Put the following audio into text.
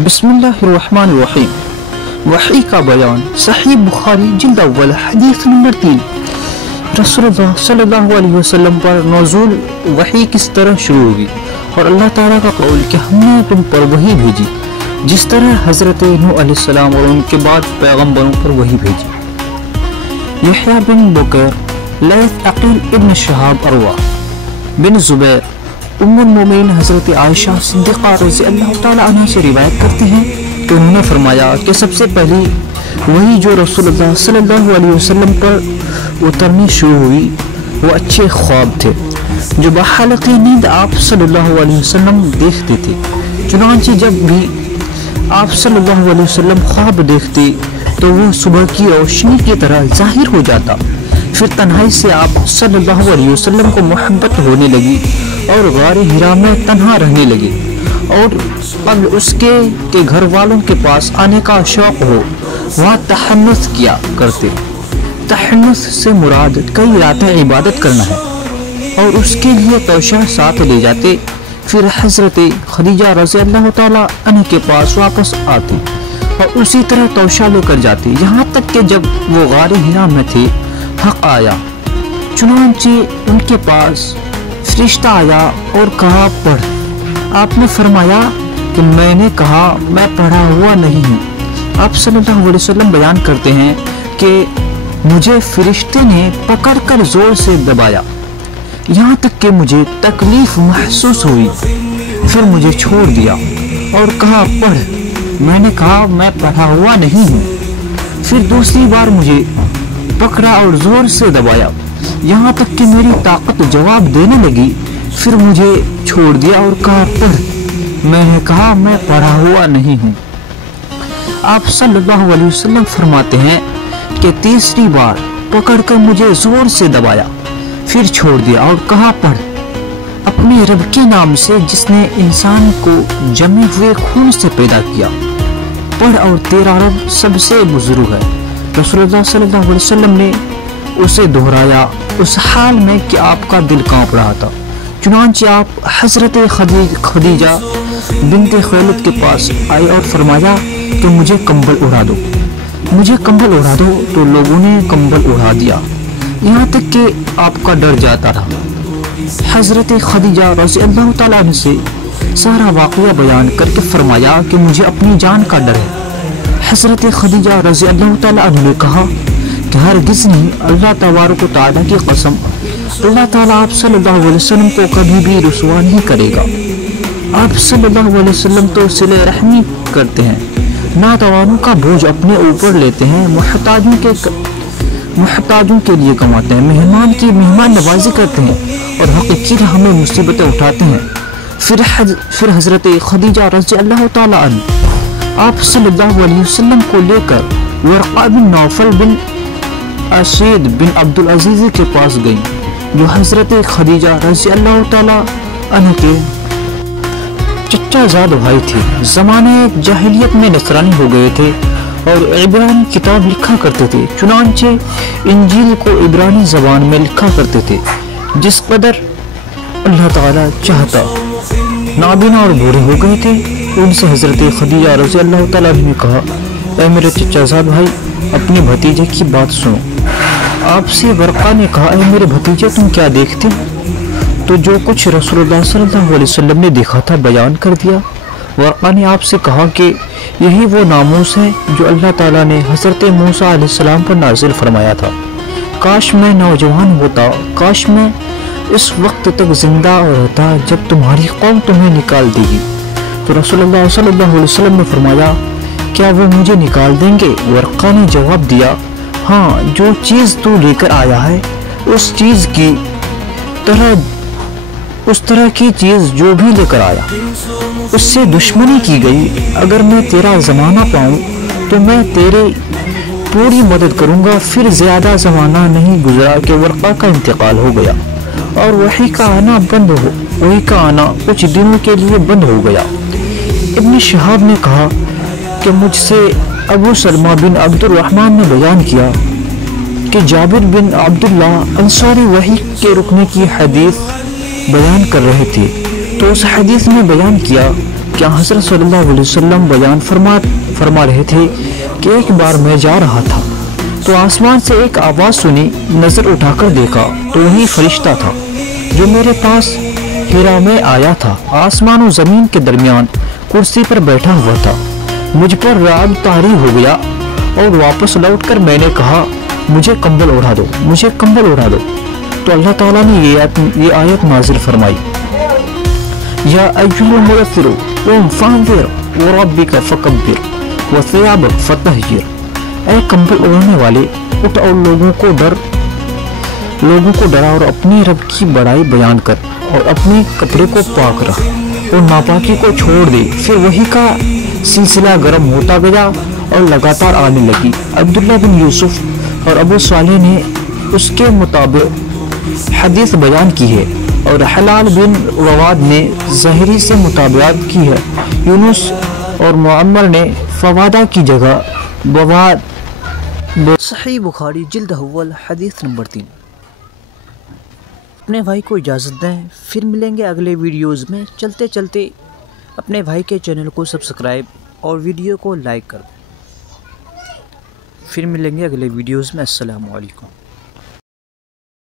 बिस्मिल्लाहिर्रहमानिर्रहीम। वही का बयान सही बुखारी जिल्द अव्वल हदीस नंबर 3। रसूलुल्लाह सल्लल्लाहु अलैहि वसल्लम पर नज़ूल वही किस तरह शुरू होगी और अल्लाह ताला का कौल कि हमने तुम पर वही भेजी जिस तरह हज़रत नूह अलैहिस्सलाम और उनके बाद पैगम्बरों पर वही भेजी। यहया बिन बुकैर, लैथ, अकील इब्न शहाब, अरवा बिन जुबैर, उम्मुल मोमिनीन हज़रत आयशा सिद्दीक़ा रज़ी अल्लाह ताला अन्हा से रिवायत करते हैं कि उन्होंने फरमाया कि सबसे पहली वही जो रसूलुल्लाह सल्लल्लाहु अलैहि वसल्लम पर उतरनी शुरू हुई वो अच्छे ख्वाब थे जो बहालत नींद आप सल्लल्लाहु अलैहि वसल्लम देखते थे। चुनांचे जब भी आप सल्लल्लाहु अलैहि वसल्लम ख्वाब देखते तो वो सुबह की रोशनी की तरह जाहिर हो जाता। फिर तन्हाई से आप सल्लल्लाहु अलैहि वसल्लम को मोहब्बत होने लगी और गारे हिरा में तन्हा रहने लगे और कब्ल उसके के घर वालों के पास आने का शौक हो वहाँ तहन्नुस किया करते। तहन्नुस से मुराद कई रातें इबादत करना है और उसके लिए तोशा साथ ले जाते। फिर हज़रत खदीजा रज़ी अल्लाह ताला अन्हा के पास वापस आती और उसी तरह तोशा लेकर जाती यहाँ तक कि जब वो गारे हिरा में थे हक आया। चुनांचे उनके पास फरिश्ता आया और कहा पढ़। आपने फरमाया कि मैंने कहा मैं पढ़ा हुआ नहीं हूँ। आप सल्लल्लाहु अलैहि वसल्लम बयान करते हैं कि मुझे फरिश्ते ने पकड़कर जोर से दबाया यहाँ तक कि मुझे तकलीफ महसूस हुई। फिर मुझे छोड़ दिया और कहा पढ़। मैंने कहा मैं पढ़ा हुआ नहीं हूँ। फिर दूसरी बार मुझे पकड़ा और जोर से दबाया यहाँ तक कि मेरी ताकत जवाब देने लगी। फिर मुझे छोड़ दिया और कहा पढ़। मैंने कहा मैं पढ़ा हुआ नहीं हूँ। आप सल्लल्लाहु अलैहि वसल्लम फरमाते हैं कि तीसरी बार पकड़कर मुझे जोर से दबाया फिर छोड़ दिया और कहा पढ़। अपने रब के नाम से जिसने इंसान को जमे हुए खून से पैदा किया पढ़ और तेरा रब सबसे बुजुर्ग है। रसूलुल्लाह सल्लल्लाहु अलैहि वसल्लम ने उसे दोहराया उस हाल में कि आपका दिल कांप रहा था। चुनांचे आप हज़रत खदीजा बिन्त खुवैलिद के पास आए और फरमाया कि मुझे कंबल उड़ा दो, मुझे कंबल उड़ा दो। तो लोगों ने कंबल उड़ा दिया यहाँ तक कि आपका डर जाता रहा। हज़रत खदीजा रज़ी अल्लाह ताला अन्हा से सारा वाक़या बयान करके फरमाया कि मुझे अपनी जान का डर है। हज़रत खदीजा रज़ी अल्लाह ताला अन्हा ने कहा कि हरगिज़ नहीं, अल्लाह तबारक व तआला की कसम, अल्लाह ताला आप सल्लल्लाहु अलैहि वसल्लम को कभी भी रुसवा नहीं करेगा। आप सल्लल्लाहु अलैहि वसल्लम तो सिले रहमी करते हैं, नातवानों का बोझ अपने ऊपर लेते हैं, मुहताजों के लिए कमाते हैं, मेहमान की मेहमान नवाजी करते हैं और हकीकी हमें मुसीबतें उठाते हैं। फिर हज़रत खदीजा रज़ी अल्लाह ताला अन्हा आप सल्लल्लाहु अलैहि वसल्लम को लेकर वरक़ा बिन नौफल बिन असीद बिन अब्दुल अजीज के पास गई जो हज़रत खदीजा रज़ी अल्लाह ताला अन्हा के चचा ज़ाद भाई थे। ज़माने जाहिलियत में नसरानी हो गए थे और इब्रानी किताब लिखा करते थे। चुनांचे इंजील को इब्रानी ज़बान में लिखा करते थे। जिस कदर अल्लाह ताला चाहता नाबीना और बूढ़े हो गए थे। उनसे हज़रत खदीजा रज़ी अल्लाह ताला ने कहा ऐ मेरे चचा ज़ाद भाई अपने भतीजे की बात सुनो। आपसे वरक़ा ने कहा ऐ मेरे भतीजे तुम क्या देखते हो? तो जो कुछ रसूलुल्लाह सल्लल्लाहु अलैहि वसल्लम ने देखा था बयान कर दिया। वरक़ा ने आपसे कहा कि यही वो नामूस है जो अल्लाह ताला ने हज़रत मूसा अलैहिस्सलाम पर नाज़िल फरमाया था। काश मैं नौजवान होता, काश मैं इस वक्त तक जिंदा रहता जब तुम्हारी कौम तुम्हें निकाल देगी। तो रसूलुल्लाह सल्लल्लाहु अलैहि वसल्लम ने फरमाया क्या वो मुझे निकाल देंगे? वरक़ा ने जवाब दिया हाँ, जो चीज़ तू लेकर आया है उस चीज़ की उस तरह की चीज़ जो भी लेकर आया उससे दुश्मनी की गई। अगर मैं तेरा ज़माना पाऊँ तो मैं तेरे पूरी मदद करूँगा। फिर ज़्यादा ज़माना नहीं गुजरा कि वरक़ा का इंतकाल हो गया और वही का आना कुछ दिनों के लिए बंद हो गया। इब्न शहाब ने कहा कि मुझसे अबू सलमा बिन अब्दुल रहमान ने बयान किया कि जाबिर बिन अब्दुल्लाह अंसारी वही के रुकने की हदीस बयान कर रहे थे तो उस हदीस में बयान किया کہ حضرت صلی اللہ علیہ وسلم بیان فرما رہے تھے کہ ایک بار میں جا رہا تھا تو آسمان سے ایک آواز سنی، نظر اٹھا کر دیکھا تو وہی فرشتہ تھا جو میرے پاس ہیرا میں آیا تھا۔ آسمان و زمین کے درمیان کرسی پر بیٹھا ہوا تھا۔ مجھ پر رعب طاری ہو گیا اور واپس لوٹ کر میں نے کہا مجھے کمبل اوڑھا دو، مجھے کمبل اوڑھا دو۔ تو اللہ تعالیٰ نے یہ آیت نازل فرمائی، یا ایھا المدثر قم فانذر وربک فکبر وثیابک فطہر، اے کمبل اوڑھنے والے اٹھ اور لوگوں کو ڈرا اور اپنی رب کی بڑائی بیان کر اور اپنے کپڑے کو پاک رکھ اور ناپاکی کو چھوڑ دے۔ پھر وہی کا سلسلہ گرم ہوتا گیا اور لگاتار آنے لگی۔ عبداللہ بن یوسف اور ابو صالح نے اس کے مطابق حدیث بیان کی ہے اور حلال بن رواد نے ظاہری سے مطابقت کی ہے۔ یونس اور معمر نے فوادہ کی جگہ بواد۔ صحیح بخاری جلد اول حدیث نمبر 3۔ اپنے بھائی کو اجازت دیں، پھر ملیں گے اگلے ویڈیوز میں۔ چلتے چلتے اپنے بھائی کے چینل کو سبسکرائب اور ویڈیو کو لائک کر دیں۔ پھر ملیں گے اگلے ویڈیوز میں۔ السلام علیکم۔